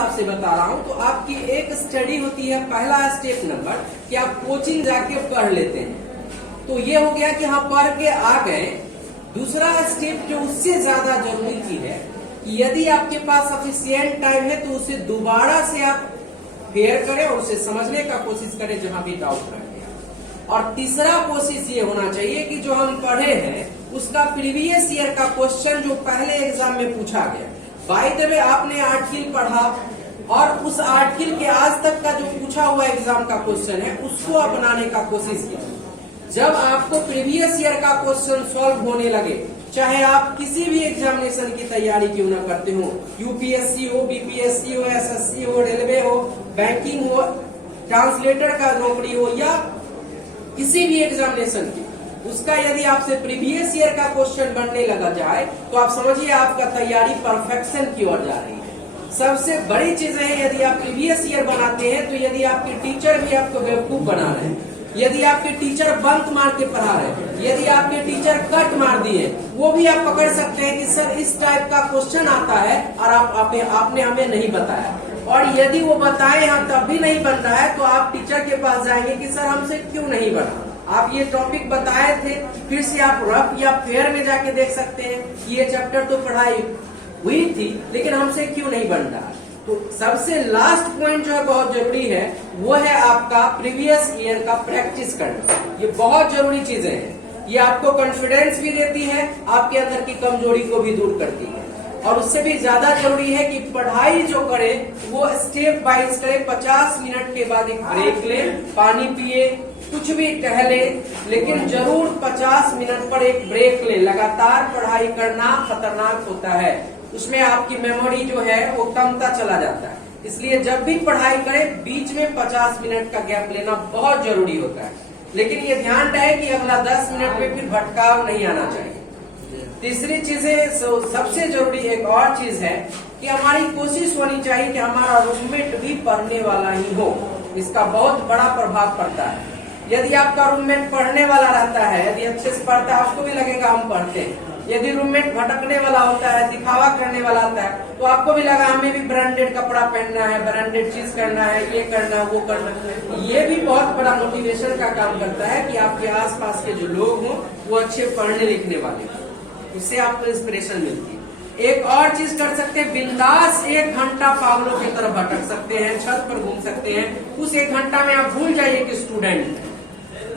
हिसाब से बता रहा हूँ। तो आपकी एक स्टडी होती है, पहला स्टेप नंबर कि आप कोचिंग जाके पढ़ लेते हैं। तो ये हो गया कि हाँ पढ़ के आ गए। दूसरा स्टेप जो उससे ज्यादा जरूरी चीज है कि यदि आपके पास सफिशिएंट टाइम है तो उसे दोबारा से आप फेयर करें और उसे समझने का कोशिश करें जहां भी डाउट रह गया। और तीसरा कोशिश ये होना चाहिए कि जो हम पढ़े हैं उसका प्रीवियस ईयर का क्वेश्चन जो पहले एग्जाम में पूछा गया, बाय द वे आपने आर्टिकल पढ़ा और उस आर्टिकल के आज तक का जो पूछा हुआ एग्जाम का क्वेश्चन है उसको अपनाने का कोशिश कीजिए। जब आपको प्रीवियस ईयर का क्वेश्चन सॉल्व होने लगे, चाहे आप किसी भी एग्जामिनेशन की तैयारी क्यों ना करते हो, यूपीएससी हो, बीपीएससी हो, एसएससी हो, रेलवे हो, बैंकिंग हो, ट्रांसलेटर का नौकरी हो या किसी भी एग्जामिनेशन की, उसका यदि आपसे प्रीवियस ईयर का क्वेश्चन बनने लगा जाए तो आप समझिए आपका तैयारी परफेक्शन की ओर जा रही है। सबसे बड़ी चीज है यदि आप प्रीवियस ईयर बनाते हैं तो यदि आपके टीचर भी आपको बेवकूफ बना रहे हैं, यदि आपके टीचर बंक मार के पढ़ा रहे हैं, यदि आपके टीचर कट मार दिए, वो भी आप पकड़ सकते हैं कि सर इस टाइप का क्वेश्चन आता है और आपने हमें नहीं बताया। और यदि वो बताए यहाँ तब भी नहीं बन रहा है तो आप टीचर के पास जाएंगे कि सर हमसे क्यों नहीं बना, आप ये टॉपिक बताए थे, फिर से आप रफ या फेयर में जाके देख सकते हैं कि ये चैप्टर तो पढ़ाई हुई थी लेकिन हमसे क्यों नहीं बन रहा। तो सबसे लास्ट पॉइंट जो है बहुत जरूरी है वो है आपका प्रीवियस ईयर का प्रैक्टिस करना। ये बहुत जरूरी चीजें हैं, ये आपको कॉन्फिडेंस भी देती है, आपके अंदर की कमजोरी को भी दूर करती है। और उससे भी ज्यादा जरूरी है कि पढ़ाई जो करे वो स्टेप बाय स्टेप 50 मिनट के बाद एक ब्रेक ले, पानी पिए, कुछ भी टहले, लेकिन जरूर 50 मिनट पर एक ब्रेक ले। लगातार पढ़ाई करना खतरनाक होता है, उसमें आपकी मेमोरी जो है वो कमता चला जाता है। इसलिए जब भी पढ़ाई करें बीच में 50 मिनट का गैप लेना बहुत जरूरी होता है। लेकिन ये ध्यान रहे कि अगला 10 मिनट में फिर भटकाव नहीं आना चाहिए। तीसरी चीजें सबसे जरूरी एक और चीज है कि हमारी कोशिश होनी चाहिए कि हमारा रूममेट भी पढ़ने वाला ही हो। इसका बहुत बड़ा प्रभाव पड़ता है। यदि आपका रूममेट पढ़ने वाला रहता है, यदि अच्छे से पढ़ता है, आपको भी लगेगा हम पढ़ते हैं। यदि रूममेट भटकने वाला होता है, दिखावा करने वाला होता है, तो आपको भी लगा हमें भी ब्रांडेड कपड़ा पहनना है, ब्रांडेड चीज करना है, ये करना वो करना है। ये भी बहुत बड़ा मोटिवेशन का काम करता है कि आपके आसपास के जो लोग हों वो अच्छे पढ़ने लिखने वाले, उससे आपको इंस्पिरेशन मिलती है। एक और चीज कर सकते हैं, बिंदास 1 घंटा पागलों की तरफ भटक सकते हैं, छत पर घूम सकते हैं। उस 1 घंटा में आप भूल जाइए कि स्टूडेंट